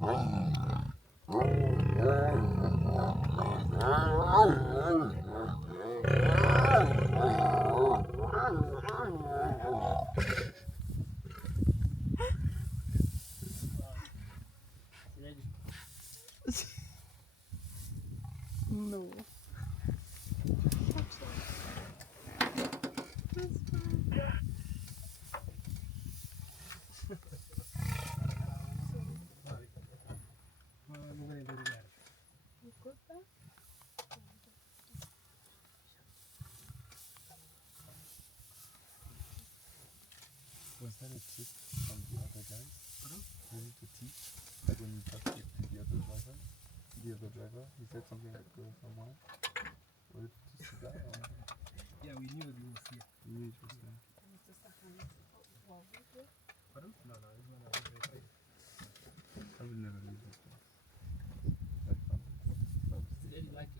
No. Was that a tip from the other guy? Was it a tip? Like when you talked to the other driver? He said something like go somewhere. Was it to see that? Or? Yeah, we knew it was here. You knew it was there. Pardon? No, it's not a way. I would never leave this place. I found it. Did you like it?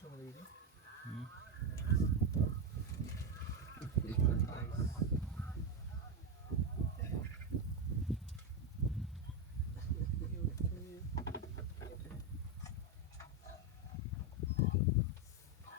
Somebody